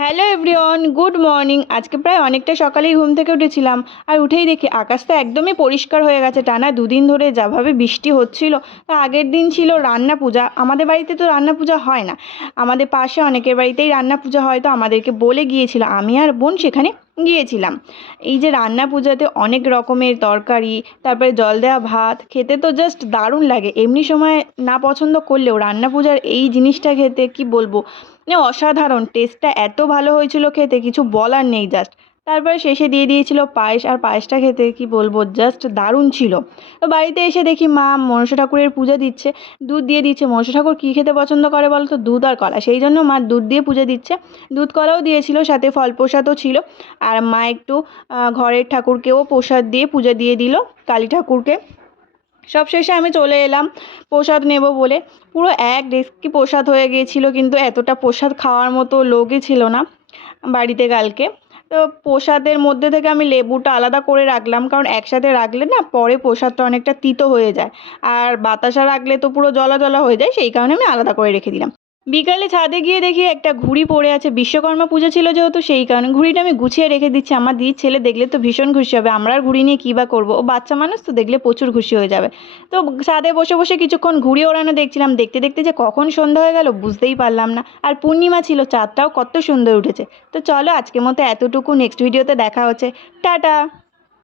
Hello everyone, good morning. আজকে প্রায় অনেকটা সকালেই ঘুম থেকে উঠেছিলাম, আর উঠেই দেখি আকাশ তো একদমই পরিষ্কার হয়ে গেছে। টানা দুদিন ধরে যাভাবে বৃষ্টি হচ্ছিল, তা আগের দিন ছিল রান্না পূজা। আমাদের বাড়িতে তো রান্না পূজা হয় না। আমাদের পাশে অনেকের বাড়িতেই রান্না পূজা হয়, তো আমাদেরকে বলে গিয়েছিল, আমি আর বোন সেখানে গিয়েছিলাম। এই যে রান্না পূজাতে অনেক রকমের তরকারি, তারপরে জল দেওয়া ভাত, খেতে তো জাস্ট দারুণ লাগে। এমনি সময় না পছন্দ করলেও রান্না পূজার এই জিনিসটা খেতে, কি বলব? মানে অসাধারণ। টেস্টটা এত ভালো হয়েছিল খেতে, কিছু বলার নেই জাস্ট তারপরে শেষে দিয়ে দিয়েছিল পায়েস, আর পায়েসটা খেতে কি বলব জাস্ট দারুণ ছিল। তো বাড়িতে এসে দেখি মা মনসা ঠাকুরের পূজা দিচ্ছে, দুধ দিয়ে দিচ্ছে। মনসা ঠাকুর কী খেতে পছন্দ করে বলো তো দুধ আর কলা। সেই জন্য মা দুধ দিয়ে পুজো দিচ্ছে। দুধ কলাও দিয়েছিল, সাথে ফল প্রসাদও ছিল। আর মা একটু ঘরের ঠাকুরকেও প্রসাদ দিয়ে পূজা দিয়ে দিল, কালী ঠাকুরকে। সব শেষে আমি চলে এলাম, প্রসাদ নেব বলে। পুরো এক ডেস্কি প্রসাদ হয়ে গিয়েছিল, কিন্তু এতটা প্রসাদ খাওয়ার মতো লোকই ছিল না বাড়িতে কালকে। তো প্রসাদের মধ্যে থেকে আমি লেবুটা আলাদা করে রাখলাম, কারণ একসাথে রাখলে না পরে প্রসাদটা অনেকটা তিতো হয়ে যায়। আর বাতাসা রাখলে তো পুরো জলা জলা হয়ে যায়, সেই কারণে আমি আলাদা করে রেখে দিলাম। বিকালে ছাদে গিয়ে দেখি একটা ঘুড়ি পড়ে আছে। বিশ্বকর্মা পুজো ছিল যেহেতু সেই কারণে। ঘুড়িটা আমি গুছিয়ে রেখে দিচ্ছি। আমার দিদির ছেলে দেখলে তো ভীষণ খুশি হবে। আমরা আর ঘুড়ি নিয়ে কী বা করব? ও বাচ্চা মানুষ তো দেখলে প্রচুর খুশি হয়ে যাবে। তো ছাদে বসে বসে কিছুক্ষণ ঘুড়ি ওড়ানো দেখছিলাম। দেখতে দেখতে যে কখন সন্ধ্যা হয়ে গেল বুঝতেই পারলাম না। আর পূর্ণিমা ছিল, চাঁদটাও কত সুন্দর উঠেছে। তো চলো আজকের মতো এতটুকু। নেক্সট ভিডিওতে দেখা হচ্ছে। টাটা!